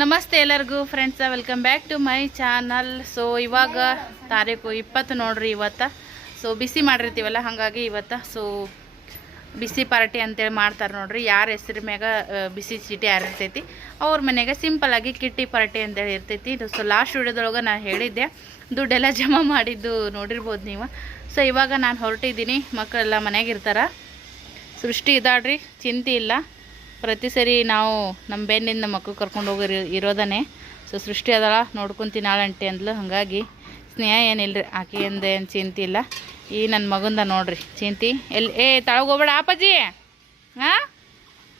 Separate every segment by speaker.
Speaker 1: ನಮಸ್ತೆ ಎಲ್ಲರಿಗೂ friends welcome back to my channel so ಇವಾಗ ತಾರೀಕು ಇಪ್ಪತ್ತು ನೋಡ್ರಿ ಇವತ್ತು. ಸೊ ಬಿಸಿ ಮಾಡಿರ್ತೀವಲ್ಲ, ಹಾಗಾಗಿ ಇವತ್ತು. ಸೊ ಬಿಸಿ ಪಾರ್ಟಿ ಅಂತೇಳಿ ಮಾಡ್ತಾರೆ ನೋಡ್ರಿ. ಯಾರ ಹೆಸ್ರ ಮ್ಯಾಗ ಬಿಸಿ ಚೀಟಿ ಯಾರು ಇರ್ತೈತಿ, ಅವ್ರ ಮನೆಗೆ ಆಗಿ ಕಿಟ್ಟಿ ಪಾರ್ಟಿ ಅಂತೇಳಿ ಇರ್ತೈತಿ. ಸೊ ಲಾಸ್ಟ್ ವಿಡಿಯೋದೊಳಗೆ ನಾನು ಹೇಳಿದ್ದೆ. ದುಡ್ಡೆಲ್ಲ ಜಮಾ ಮಾಡಿದ್ದು ನೋಡಿರ್ಬೋದು ನೀವು. ಸೊ ಇವಾಗ ನಾನು ಹೊರಟಿದ್ದೀನಿ. ಮಕ್ಕಳೆಲ್ಲ ಮನೆಗೆ ಇರ್ತಾರೆ. ಸೃಷ್ಟಿ ಇದಾಡ್ರಿ ಚಿಂತೆ ಇಲ್ಲ. ಪ್ರತಿ ಸರಿ ನಾವು ನಮ್ಮ ಬೆನ್ನಿಂದ ಮಕ್ಕಳು ಕರ್ಕೊಂಡು ಹೋಗಿ ಇರೋದನೆ ಸೊ ಸೃಷ್ಟಿ ಅದಳ ನೋಡ್ಕೊಂತೀನಿ ಆಂಟಿ ಅಂದ್ಲು. ಹಾಗಾಗಿ ಸ್ನೇಹ ಏನಿಲ್ಲ ರೀ ಆಕೆ ಏನು ಚಿಂತೆ ಇಲ್ಲ. ಈ ನನ್ನ ಮಗಂದ ನೋಡ್ರಿ, ಚಿಂತಿ. ಎಲ್ಲಿ ಏ, ತಳಗೆ ಹೋಗ್ಬೇಡ ಆಪಾಜಿ ಹಾಂ?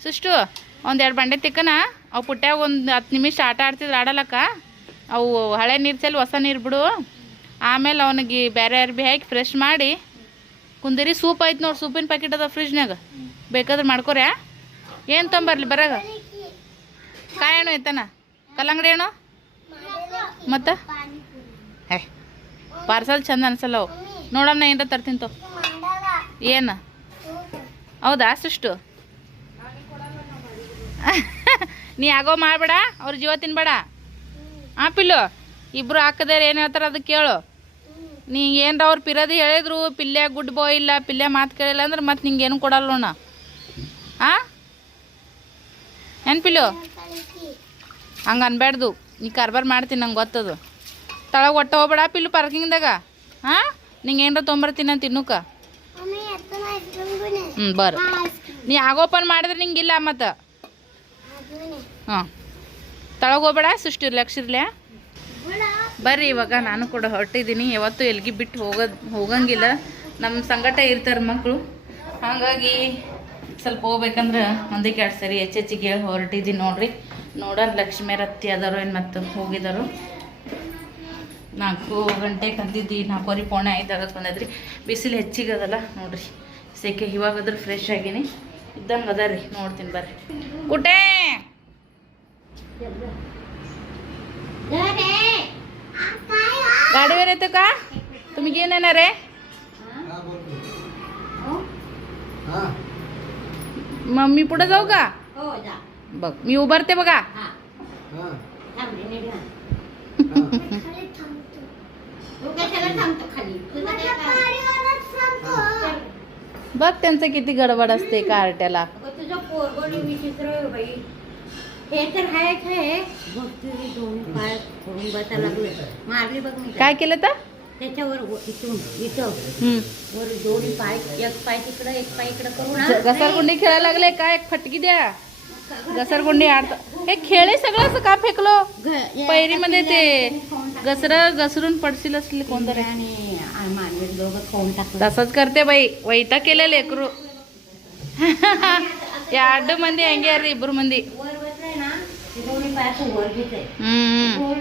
Speaker 1: ಸುಷ್ಟು, ಒಂದು ಎರಡು ಬಂಡೆ ತಿಕ್ಕನ. ಅವು ಪುಟ್ಟ್ಯಾಗ ಒಂದು ಹತ್ತು ನಿಮಿಷ ಆಟ ಆಡ್ತಿದ್ರು, ಆಡಲಕ್ಕ. ಅವು ಹಳೆ ನೀರು ಚೆಲ್ಲಿ ಹೊಸ ನೀರು ಬಿಡು. ಆಮೇಲೆ ಅವನಿಗೆ ಬೇರೆ ಯಾರು ಭೀ ಹಾಕಿ ಫ್ರೆಶ್ ಮಾಡಿ, ಕುಂದಿರಿ, ಸೂಪ್ ಆಯ್ತು ನೋಡಿ, ಸೂಪಿನ ಪ್ಯಾಕೆಟ್ ಅದ ಫ್ರಿಜ್ನಾಗ ಬೇಕಾದ್ರೆ ಮಾಡ್ಕೊರ್ಯಾ? ಏನು ತೊಂಬರ್ಲಿ ಬರಗ? ಕಾಯಿ ಐತನ ಕಲ್ಲಂಗಡಿ ಹಣ್ಣು ಮತ್ತು? ಹೇ, ಪಾರ್ಸಲ್ ಚಂದ ಅನ್ಸಲ್ಲ ಅವು. ನೋಡಮ್ಮ, ಏನ್ರ ತರ್ತೀನಿ ತೋ. ಏನು? ಹೌದಾ ಸುಷ್ಟು ನೀ ಆಗೋ ಮಾಡಬೇಡ, ಅವ್ರ ಜೀವ ತಿನ್ಬೇಡ. ಆ ಪಿಲ್ಲು, ಇಬ್ರು ಹಾಕದ್ರೆ ಏನು ಹೇಳ್ತಾರೆ ಅದು ಕೇಳು. ನೀ ಏನ್ರ ಅವ್ರು ಪಿರದಿ ಹೇಳಿದ್ರು ಪಿಲ್ಲೆ ಗುಡ್ ಬಾಯ್ ಇಲ್ಲ ಪಿಲ್ಲೆ ಮಾತು ಕೇಳಿಲ್ಲ ಅಂದ್ರೆ ಮತ್ತೆ ನಿಂಗೆ ಏನು ಕೊಡಲ್ಲ ಆ? ಏನು ಪಿಲ್ಲು? ಹಂಗೆ ಅನ್ಬ್ಯಾಡ್ದು. ನೀ ಕಾರ್ಬಾರ್ ಮಾಡ್ತೀನಿ, ನಂಗೆ ಗೊತ್ತದು. ತಳಗೆ ಒಟ್ಟ ಹೋಗ್ಬೇಡ ಪಿಲ್ಲು ಪಾರ್ಕಿಂಗ್ದಾಗ. ಹಾಂ? ನಿಂಗೆ ಏನಾರ ತೊಂಬರ್ತೀನಿ ಅಂತ ತಿನ್ನುಕ ಹ್ಞೂ ಬರ. ನೀ ಆಗೋಪನ್ ಮಾಡಿದ್ರೆ ನಿಂಗಿಲ್ಲ ಮತ್ತು? ಹಾಂ ತಳಗೆ ಹೋಗ್ಬೇಡ, ಸುಷ್ಟು ಲಕ್ಷ ಇರ್ಲಿ ಬರ್ರಿ, ಇವಾಗ ನಾನು ಕೂಡ ಹೊರಟಿದ್ದೀನಿ. ಯಾವತ್ತು ಎಲ್ಗಿ ಬಿಟ್ಟು ಹೋಗೋದು ಹೋಗಂಗಿಲ್ಲ. ನಮ್ಮ ಸಂಗಟ ಇರ್ತಾರೆ ಮಕ್ಕಳು ಹಾಗಾಗಿ ಸ್ವಲ್ಪ ಹೋಗ್ಬೇಕಂದ್ರೆ ಒಂದಕ್ಕೆ ಎರಡು ಸರಿ ಹೆಚ್ಚೆಚ್ಚಿಗೆ ಹೇಳಿ ಹೊರಟಿದ್ದೀನಿ ನೋಡ್ರಿ. ನೋಡೋಣ ಲಕ್ಷ್ಮೀ ರತ್ತಿ ಅದಾರೋ ಏನು ಮತ್ತು ಹೋಗಿದಾರೋ. ನಾಲ್ಕು ಗಂಟೆ ಕಂದಿದ್ದು ನಾಲ್ಕೂವರೆ ಪೋಣೆ ಐದಾಗ ಬಂದದ್ರಿ. ಬಿಸಿಲು ಹೆಚ್ಚಿಗೆ ಅದಲ್ಲ ನೋಡ್ರಿ. ಸೆಕೆ ಇವಾಗಾದ್ರೂ ಫ್ರೆಶ್ ಆಗೀನಿ. ಇದ್ದಂಗೆ ಅದ ರೀ ನೋಡ್ತೀನಿ ಬರ್ರಿ. ಕುಟೇ! ಗಾಡಿ ಬೇರೆ ತುಮಗೇನೇನಾರೇ ಹಾಂ. मग मी पुढे जाऊ का?
Speaker 2: हो जा.
Speaker 1: बघ मी उभारते बघा.
Speaker 2: हा. थांब रे, नीट घाल. तू कशाला थांबतो खाली? तुझं काय काम? चल.
Speaker 1: बघ त्यांचं किती गडबड असते कार्ट्याला
Speaker 2: अगं, तुझं पोरगोली विचित्र आहे बाई. हे तर हायच आहे. बघ तुझे दोन पाय करून बसा लागले. मारली बघ मी
Speaker 1: काय केलं तर?
Speaker 2: त्याच्यावर इथून इथं. वर दोन्ही पाय एक पाय तिकडं एक पाय इकडं करून
Speaker 1: घसरगुंडी खेळायला लागले काय? फटकी द्या. घसरगुंडी आड हे खेळ सगळं का फेकलो?
Speaker 2: पैरी
Speaker 1: मध्ये ते घसर घसरून पडशील असले
Speaker 2: कोण तरी आणि
Speaker 1: तसंच करते बाई. वैता केले लेकरू.
Speaker 2: या आड मंदी अंगे अरे इबर मंदी
Speaker 1: हम्म.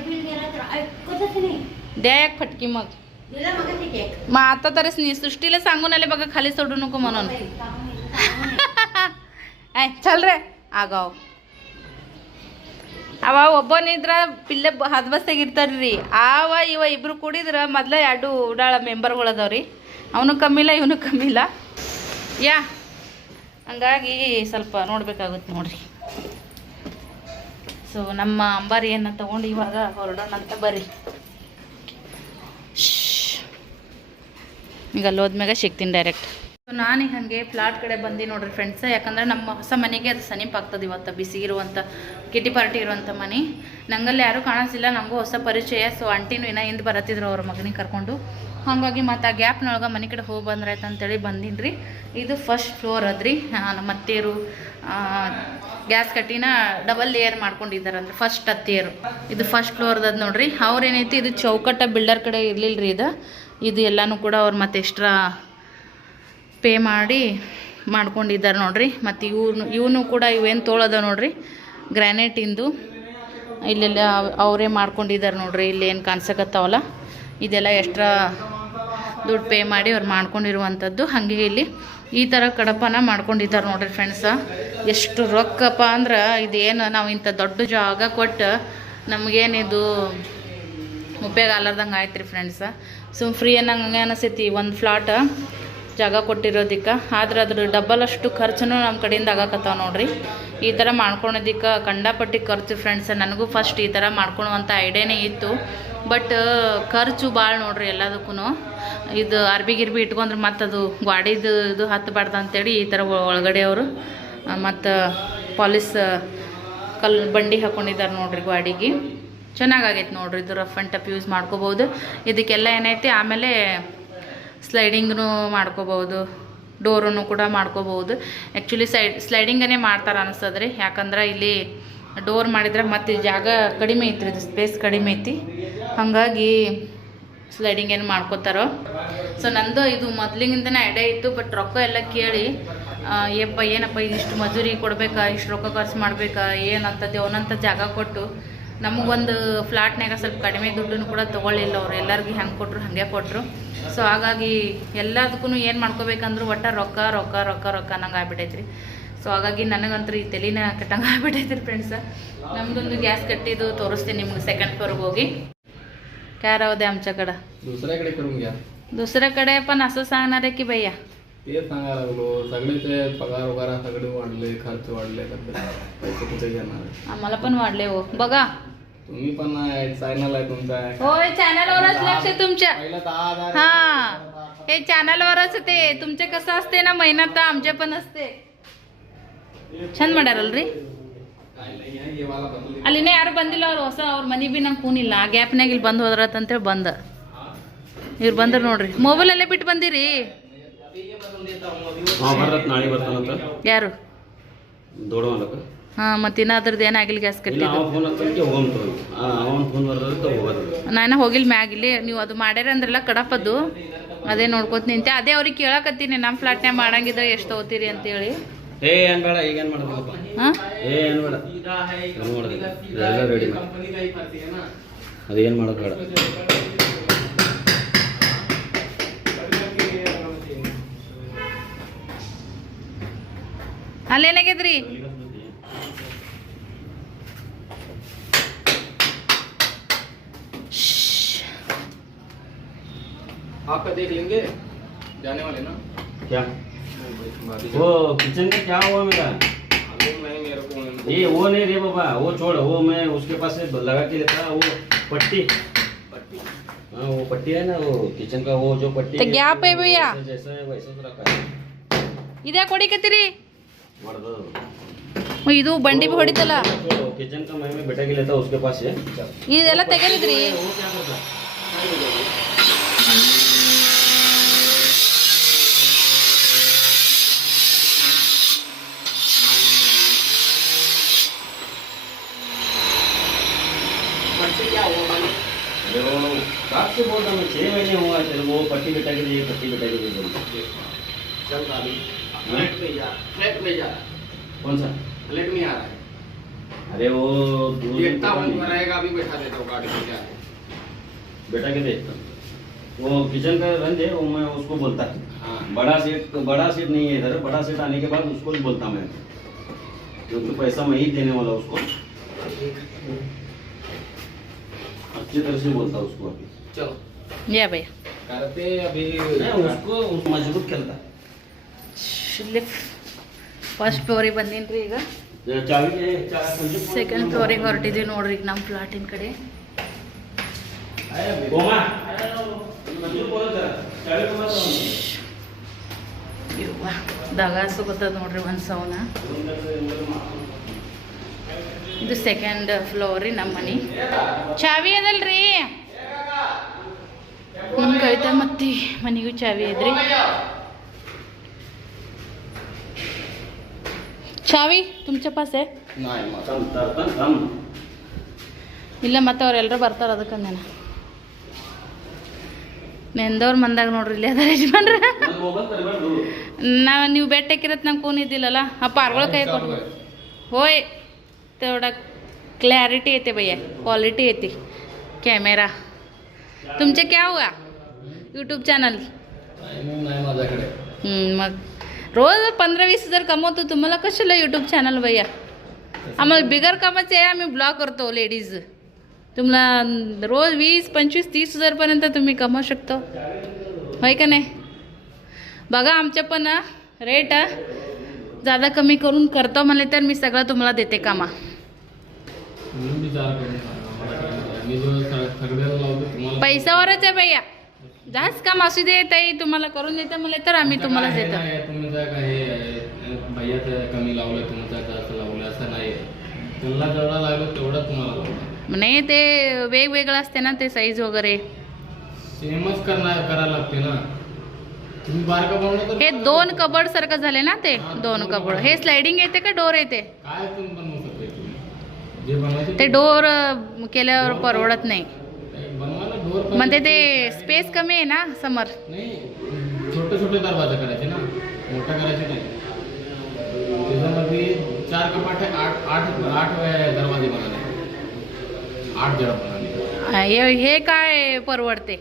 Speaker 1: द्या एक फटकी मग.
Speaker 2: मग ते केक
Speaker 1: मग आता तरीच नी सृष्टीला सांगून आले बघा खाली सोडू नको म्हणून ಆಯ್ ಚಲ್ರೆ ಆಗಾವ್ ಅವ ಒಬ್ಬನಿದ್ರ ಪಿಲ್ಲೆ ಹದ್ ಬಸ್ತಾಗ ಇರ್ತಾರ್ರಿ ಆವ ಇವ ಇಬ್ರು ಕೂಡಿದ್ರ ಮೊದ್ಲ ಎರಡು ಉಡಾಳ ಮೆಂಬರ್ಗಳು ಅದಾವ್ರಿ ಅವನು ಕಮ್ಮಿಲ್ಲ ಇವನು ಕಮ್ಮಿಲ್ಲ ಯಾ ಹಂಗಾಗಿ ಸ್ವಲ್ಪ ನೋಡ್ಬೇಕಾಗುತ್ತೆ ನೋಡ್ರಿ ಸೊ ನಮ್ಮ ಅಂಬಾರಿಯನ್ನು ತಗೊಂಡು ಇವಾಗ ಹೊರಡೋಣ ಅಂತ ಬರ್ರಿ ಈಗ ಅಲ್ಲಿ ಹೋದ್ಮ್ಯಾಗ ಸಿಗ್ತೀನಿ ಡೈರೆಕ್ಟ್ ನಾನು ಹಾಗೆ ಫ್ಲಾಟ್ ಕಡೆ ಬಂದು ನೋಡ್ರಿ ಫ್ರೆಂಡ್ಸ್ ಯಾಕಂದ್ರೆ ನಮ್ಮ ಹೊಸ ಮನೆಗೆ ಅದು ಸಮೀಪ ಆಗ್ತದೆ ಇವತ್ತು, ಬಿಸಿ ಇರುವಂಥ ಕಿಟಿ ಪಾರ್ಟಿ ಇರುವಂಥ ಮನೆ. ನಂಗಲ್ಲಿ ಯಾರೂ ಕಾಣಿಸಿಲ್ಲ, ನಮಗೂ ಹೊಸ ಪರಿಚಯ ಸೊ ಆಂಟಿನೂ ಇನ್ನೂ ಹಿಂದೆ ಬರತ್ತಿದ್ರು ಅವ್ರ ಮಗನಿಗೆ ಕರ್ಕೊಂಡು. ಹಾಗಾಗಿ ಮತ್ತು ಆ ಗ್ಯಾಪ್ನೊಳಗೆ ಮನೆ ಕಡೆ ಹೋಗಿ ಬಂದ್ರಾಯ್ತು ಅಂತೇಳಿ ಬಂದೀನಿ ರೀ ಇದು ಫಸ್ಟ್ ಫ್ಲೋರ್ ಅದ್ರಿ. ನಮ್ಮ ಅತ್ತೆಯರು ಗ್ಯಾಸ್ ಕಟ್ಟಿನ ಡಬಲ್ ಲೇಯರ್ ಮಾಡ್ಕೊಂಡಿದ್ದಾರೆ ಅಂದ್ರೆ ಫಸ್ಟ್ ಅತ್ತೆಯರು. ಇದು ಫಸ್ಟ್ ಫ್ಲೋರ್ದದ್ದು ನೋಡ್ರಿ. ಅವ್ರೇನೈತಿ ಇದು ಚೌಕಟ್ಟ ಬಿಲ್ಡರ್ ಕಡೆ ಇರಲಿಲ್ಲ ರೀ ಇದು. ಇದು ಎಲ್ಲನೂ ಕೂಡ ಅವ್ರು ಮತ್ತೆ ಎಕ್ಸ್ಟ್ರಾ ಪೇ ಮಾಡಿ ಮಾಡ್ಕೊಂಡಿದ್ದಾರೆ ನೋಡ್ರಿ. ಮತ್ತು ಇವನು ಇವನು ಕೂಡ ಇವೇನು ತೋಳದ ನೋಡ್ರಿ. ಗ್ರ್ಯಾನೈಟಿಂದು ಇಲ್ಲೆಲ್ಲ ಅವರೇ ಮಾಡ್ಕೊಂಡಿದ್ದಾರೆ ನೋಡ್ರಿ. ಇಲ್ಲಿ ಏನು ಕಾಣಿಸಕತ್ತಾವಲ್ಲ. ಇದೆಲ್ಲ ಎಕ್ಸ್ಟ್ರಾ ದುಡ್ಡು ಪೇ ಮಾಡಿ ಅವ್ರು ಮಾಡ್ಕೊಂಡಿರುವಂಥದ್ದು. ಹಾಗೆ ಇಲ್ಲಿ ಈ ಥರ ಕಡಪನ ಮಾಡ್ಕೊಂಡಿದ್ದಾರೆ ನೋಡ್ರಿ ಫ್ರೆಂಡ್ಸ ಎಷ್ಟು ರೊಕ್ಕಪ್ಪ ಅಂದ್ರೆ ಇದೇನು ನಾವು ಇಂಥ ದೊಡ್ಡ ಜಾಗ ಕೊಟ್ಟು ನಮಗೇನಿದು ಉಪಯೋಗ ಆಲಾರ್ದಂಗೆ ಆಯ್ತು ರೀ ಫ್ರೆಂಡ್ಸ ಸೊ ಫ್ರೀ ಅನ್ನಂಗೆ ಅನಿಸೈತಿ ಒಂದು ಫ್ಲಾಟ್ ಜಾಗ ಕೊಟ್ಟಿರೋದಕ್ಕೆ. ಆದ್ರೆ ಅದ್ರ ಡಬಲ್ ಅಷ್ಟು ಖರ್ಚು ನಮ್ಮ ಕಡೆಯಿಂದ ಆಗಕತ್ತಾವ ನೋಡ್ರಿ. ಈ ಥರ ಮಾಡ್ಕೊಳೋದಿಕ್ಕೆ ಕಂಡಪಟ್ಟಿ ಖರ್ಚು ಫ್ರೆಂಡ್ಸ್ ನನಗೂ ಫಸ್ಟ್ ಈ ಥರ ಮಾಡ್ಕೊಳುವಂಥ ಐಡಿಯಾನೇ ಇತ್ತು. ಬಟ್ ಖರ್ಚು ಭಾಳ ನೋಡ್ರಿ ಎಲ್ಲದಕ್ಕೂ ಇದು ಅರ್ಬಿ ಗಿರ್ಬಿ ಇಟ್ಕೊಂಡ್ರೆ ಮತ್ತು ಅದು ಗಾಡಿದು ಇದು ಹತ್ತಬಾರ್ದು ಅಂತೇಳಿ ಈ ಥರ ಒಳಗಡೆ ಅವರು, ಮತ್ತು ಪಾಲಿಸ್ ಕಲ್ ಬಂಡಿ ಹಾಕ್ಕೊಂಡಿದ್ದಾರೆ ನೋಡ್ರಿ ಗಾಡಿಗೆ. ಚೆನ್ನಾಗಾಗೈತೆ ನೋಡ್ರಿ, ಇದು ರಫ್ ಆ್ಯಂಡ್ ಟಫ್ ಯೂಸ್ ಮಾಡ್ಕೋಬೋದು. ಇದಕ್ಕೆಲ್ಲ ಏನೈತಿ, ಆಮೇಲೆ ಸ್ಲೈಡಿಂಗ್ನು ಮಾಡ್ಕೋಬೋದು ಡೋರನ್ನು ಕೂಡ ಮಾಡ್ಕೋಬೋದು. ಆ್ಯಕ್ಚುಲಿ ಸೈಡ್ ಸ್ಲೈಡಿಂಗನ್ನೇ ಮಾಡ್ತಾರೆ ಅನಿಸ್ತದ್ರಿ ಯಾಕಂದ್ರೆ ಇಲ್ಲಿ ಡೋರ್ ಮಾಡಿದ್ರೆ ಮತ್ತೆ ಜಾಗ ಕಡಿಮೆ ಐತ್ರಿ, ಇದು ಸ್ಪೇಸ್ ಕಡಿಮೆ ಐತಿ. ಹಾಗಾಗಿ ಸ್ಲೈಡಿಂಗ್ ಏನು ಮಾಡ್ಕೋತಾರೋ. ಸೊ ನಂದು ಇದು ಮೊದ್ಲಿಂದನೇ ಐಡಿಯಾ ಇತ್ತು ಬಟ್ ರೊಕ್ಕ ಎಲ್ಲ ಕೇಳಿ ಏಪ್ಪ, ಏನಪ್ಪ, ಇದಿಷ್ಟು ಮಜೂರಿ ಕೊಡ್ಬೇಕಾ, ಇಷ್ಟು ರೊಕ್ಕ ಖರ್ಚು ಮಾಡಬೇಕಾ, ಏನಂತದ್ದು ಅವನಂಥ ಜಾಗ ಕೊಟ್ಟು ನಮಗೊಂದು ಫ್ಲಾಟ್ನಾಗ ಸ್ವಲ್ಪ ಕಡಿಮೆ ದುಡ್ಡನ್ನು ಕೂಡ ತೊಗೊಳ್ಳಿಲ್ಲ ಅವ್ರು ಎಲ್ಲರಿಗೂ ಹೆಂಗೆ ಕೊಟ್ಟರು ಹಾಗೆ ಕೊಟ್ಟರು ಸೊ ಹಾಗಾಗಿ ಎಲ್ಲದಕ್ಕೂ ಏನು ಮಾಡ್ಕೋಬೇಕಂದ್ರೂ ಒಟ್ಟು ರೊಕ್ಕ ರೊಕ್ಕ ರೊಕ್ಕ ರೊಕ್ಕ ಅನ್ನಂಗೆ ಆಗ್ಬಿಟ್ಟೈತ್ರಿ ಸೊ ಹಾಗಾಗಿ ನನಗಂತೂ ಈ ತಲೆನ ಕೆಟ್ಟಂಗೆ ಆಗ್ಬಿಟ್ಟೈತ್ರಿ ಫ್ರೆಂಡ್ಸ ನಮ್ದೊಂದು ಗ್ಯಾಸ್ ಕಟ್ಟಿದ್ದು ತೋರಿಸ್ತೀನಿ ನಿಮ್ಗೆ ಸೆಕೆಂಡ್ ಫ್ಲೋರ್ಗೆ ಹೋಗಿ क्या होते आमच्याकडं
Speaker 3: दुसऱ्याकडे करून घ्या
Speaker 1: दुसऱ्याकडे पण असं सांगणार आहे की भैया
Speaker 3: तेच सांगायला लागलो सगळेचे पगार वगैरे सगळे वाढले खर्च वाढले तर ते पैसे कुठे घेणार
Speaker 1: आम्हाला पण वाढले हो बघा
Speaker 3: तुम्ही पण चॅनल आहे तुमचा
Speaker 1: होय चॅनलवरच लक्ष आहे तुमच्या
Speaker 3: पहिला दहा हजार
Speaker 1: हा हे चॅनलवरच ते तुमचे कसं असते ना महिन्यात तर आमचे पण असते ಚಂದ ಮಾಡ್ಯಾರಲ್ರಿ
Speaker 3: काय नाही आहे, हे वाला बदलले.
Speaker 1: ಅಲ್ಲಿನೇ ಯಾರು ಬಂದಿಲ್ಲ ಅವ್ರು ಹೊಸ ಅವ್ರ ಮನೆ ಬಿ ನಂಗೆ ಕೂನಿಲ್ಲ ಆ ಗ್ಯಾಪ್ನಾಗ ಇಲ್ಲಿ ಬಂದು ಹೋದ್ರತ್ ಅಂತೇಳಿ ಬಂದ ಇವ್ರು ಬಂದ್ರ ನೋಡ್ರಿ ಮೊಬೈಲ್ ಅಲ್ಲೇ ಬಿಟ್ಟು ಬಂದಿರಿ
Speaker 4: ಹಾಂ ಬರತ್ ನಾಳೆ ಬರ್ತಾನಂತ
Speaker 1: ಯಾರು
Speaker 4: ದೊಡ್ಡ ಮಾಲಕ
Speaker 1: ಹಾಂ ಮತ್ತೆ ಗ್ಯಾಸ್ ನಾನು ಹೋಗಿಲ್ಲ ಮ್ಯಾಗಿಲ್ಲಿ ನೀವು ಅದು ಮಾಡ್ಯಾರ ಅಂದ್ರಲ್ಲ ಕಡಪದ್ದು. ಅದೇ ನೋಡ್ಕೊತ ನಿಂತೆ. ಅದೇ ಅವ್ರಿಗೆ ಕೇಳಕತ್ತೀನಿ. ನಮ್ಮ ಫ್ಲಾಟ್ನ್ಯಾಗ ಮಾಡಂಗಿದ್ರ ಎಷ್ಟು ತಗೋತೀರಿ ಅಂತ
Speaker 4: ಹೇಳಿ ಏನ್ ಈಗ
Speaker 1: ಅಲ್ಲೇನಾಗಿದ್ರಿ?
Speaker 3: आपका देख लेंगे जाने वाले ना
Speaker 4: क्या
Speaker 3: भाभी
Speaker 4: वो किचन का क्या हुआ मेरा
Speaker 3: मालूम नहीं मेरे को
Speaker 4: ये वो नहीं रे बाबा वो छोड़ वो मैं उसके पास से लगा के लेता वो पट्टी
Speaker 3: पट्टी
Speaker 4: हाँ वो पट्टी है ना वो किचन का वो जो पट्टी
Speaker 1: तो gap है भैया।
Speaker 4: जैसे- जैसा है वैसा तो रखा है
Speaker 1: ಇದ್ಯಾಕೆ ಹೊಡಿಕತ್ತೀರಿ
Speaker 4: मर्द
Speaker 1: ಇದು ಬಂಡಿ ಬಿ ಹೊಡಿತಲ್ಲ
Speaker 4: छोड़ो, किचन का मैं मैं बेटा के लेता उसके पास है
Speaker 1: ಇದೆಲ್ಲ ತೆಗೆದಿದ್ರಿ
Speaker 4: वो कब से बोल रहा हूँ छह महीने हुआ है तेरे वो पट्टी बेटा के लिए पट्टी बेटा के लिए बोल
Speaker 3: चल जा जा
Speaker 4: कौन सा
Speaker 3: फ्लैट में आ रहा है
Speaker 4: अरे वो
Speaker 3: देखता हूँ अभी बैठा देता हूँ गाड़ी में क्या है
Speaker 4: बेटा के देखता हूँ। वो किचन का रंज है वो मैं उसको बोलता
Speaker 3: हाँ
Speaker 4: बड़ा सेट बड़ा सेट नहीं है इधर बड़ा सेट आने के बाद उसको ही बोलता मैं क्योंकि पैसा मैं ही देने वाला उसको अच्छी तरह से बोलता उसको अभी
Speaker 3: चलो
Speaker 1: ಯಾ ಭಯ್ಯ
Speaker 3: करते अभी
Speaker 4: नहीं उसको उस मजबूत खेलता
Speaker 1: ಇಲ್ಲಿ ಫಸ್ಟ್ ಫ್ಲೋರಿಗೆ ಬಂದೀನಿ ರೀ ಈಗ
Speaker 4: चाबी के चा- संजू फोन-
Speaker 1: ಸೆಕೆಂಡ್ ಫ್ಲೋರಿಗೆ ಹೊರಟಿದ್ದೀವಿ ನೋಡ್ರಿ ಈಗ ನಮ್ಮ ಫ್ಲಾಟಿನ ಕಡೆ
Speaker 4: गोमा संजू बोलो जरा चाबी को मत
Speaker 1: ಇವ್ವ ದಗಾಸು ಗೊತ್ತದ ನೋಡ್ರಿ ಒಂದು ಸೌನ ಇದು ಸೆಕೆಂಡ್ ಫ್ಲೋರ್ ರೀ ನಮ್ಮ ಮನೆ ಚಾವಿ ಅದಲ್ರಿ? ನಮ್ಮ ಕವಿತ ಮತ್ತಿ ಮನೆಗೂ ಚಾವಿ ಅದ್ರಿ ಚಾವಿ ತುಮಚ ಇಲ್ಲ, ಮತ್ತೆ ಅವ್ರೆಲ್ಲರೂ ಬರ್ತಾರೆ ಅದಕ್ಕೆ ನಾನು ನೆಂದವ್ರು ಮಂದಾಗ ನೋಡ್ರಿ ಇಲ್ಲಿ ಅದರ ಯಜಮಾನ್ರ. ನಾವು ನೀವು ಬೆಟ್ಟಕ್ಕಿರತ್ ನಂಗೆ ಕೂನಿದ್ದಿಲ್ಲಲ್ಲ ಅಪ್ಪ ಪಾರ್ಗಳ ಕೈ ಕೊಟ್ಟು ಹೋಯ್. तेवढा क्लॅरिटी येते भैया क्वालिटी येते. कॅमेरा तुमचे क्या हुआ? यूट्यूब चॅनल मग. रोज पंधरा वीस हजार कमवतो तुम्हाला कशाला यूट्यूब चॅनल भैया? आम्हाला बिगर कामाचे आहे आम्ही ब्लॉग करतो लेडीज तुम्हाला रोज वीस पंचवीस तीस हजारपर्यंत तुम्ही कमावू शकतो. होय का नाही? बघा आमच्या पण रेट जादा कमी करून करतो म्हणले तर मी सगळं तुम्हाला देते कामा.
Speaker 3: तुम्ही विचार करून सांगा मला काय नाही. मी जो स- सगळ्याला लावतो तुम्हाला
Speaker 1: पैशावरच आहे भैया. जास्त काम असू दे ताई तुम्हाला करून देते म्हणले तर आम्ही तुम्हाला देतो.
Speaker 3: नाही, तुमचं काय आहे, भैयाचं कमी लावलं तुमचं जास्त लावलं असं नाही. त्यांना जेवढा लागलं तेवढं तुम्हाला लावलं
Speaker 1: नाही ते वेगवेगळं असते ना ते साईज वगैरे.
Speaker 3: सेमच करणार करायला लागते ना. तुम्ही बारका बनवलं
Speaker 1: हे दोन कबड सारखं झाले ना ते दोन कबड. हे स्लायडिंग येते का डोर येते?
Speaker 3: काय तुम्ही बनवू शकता तुम्ही जे बनवायचे
Speaker 1: ते डोर केल्यावर परवडत नाही. म्हणजे ते स्पेस कमी आहे ना समर.
Speaker 3: छोटे छोटे दरवाजा करायचे ना. मोठा करायचे नाही. त्याच्यामध्ये चार कपाट आठ आठ दरवाजे बनाने आठ जरा बनाने
Speaker 1: हे काय परवडते?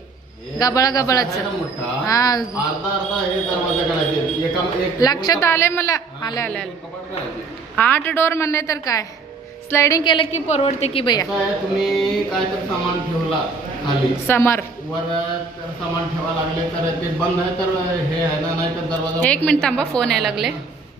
Speaker 1: गबळ गबळच लक्षात आले मला. आले आले आले आठ डोर म्हणले तर काय? स्लायडिंग केलं की परवडते की भैया?
Speaker 3: कसं आहे तुम्ही काय तर सामान ठेवला खाली.
Speaker 1: समर.
Speaker 3: वर तर सामान ठेवा लागले तर ते बंद आहे तर हे आहे ना नाही तर दरवाजा
Speaker 1: एक मिनिट थांबा फोन यायला लागले.